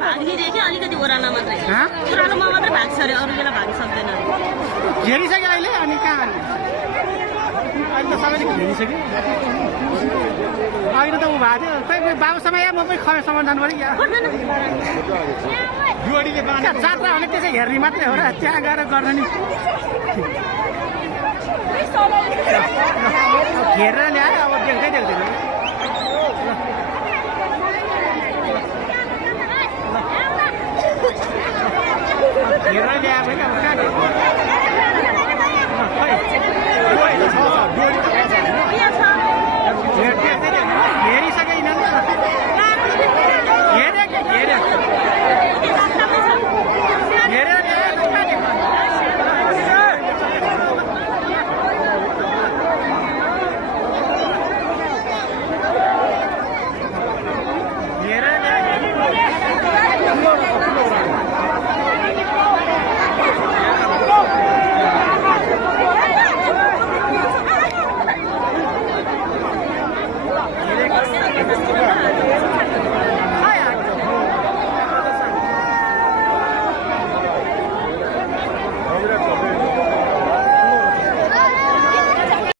भागिदिए कि अलिकति ओह्रालो मात्रै ओह्रालोमा मात्रै भाग्छ अरे अरू बेला भाग्न सक्दैन घेरिसक्यो अहिले अनि कहाँ अहिले त सबैले घेरिसक्यो अहिले त ऊ भएको थियो खै बाबु समय म पनि खबरसम्म जानु पऱ्यो क्या जात्रा भने त्यसै हेर्ने मात्रै हो र त्यहाँ गएर गर्न नि घेरेर ल्यायो अब देख्दै देख्दैन घेरेर ल्यायो भने अब कहाँ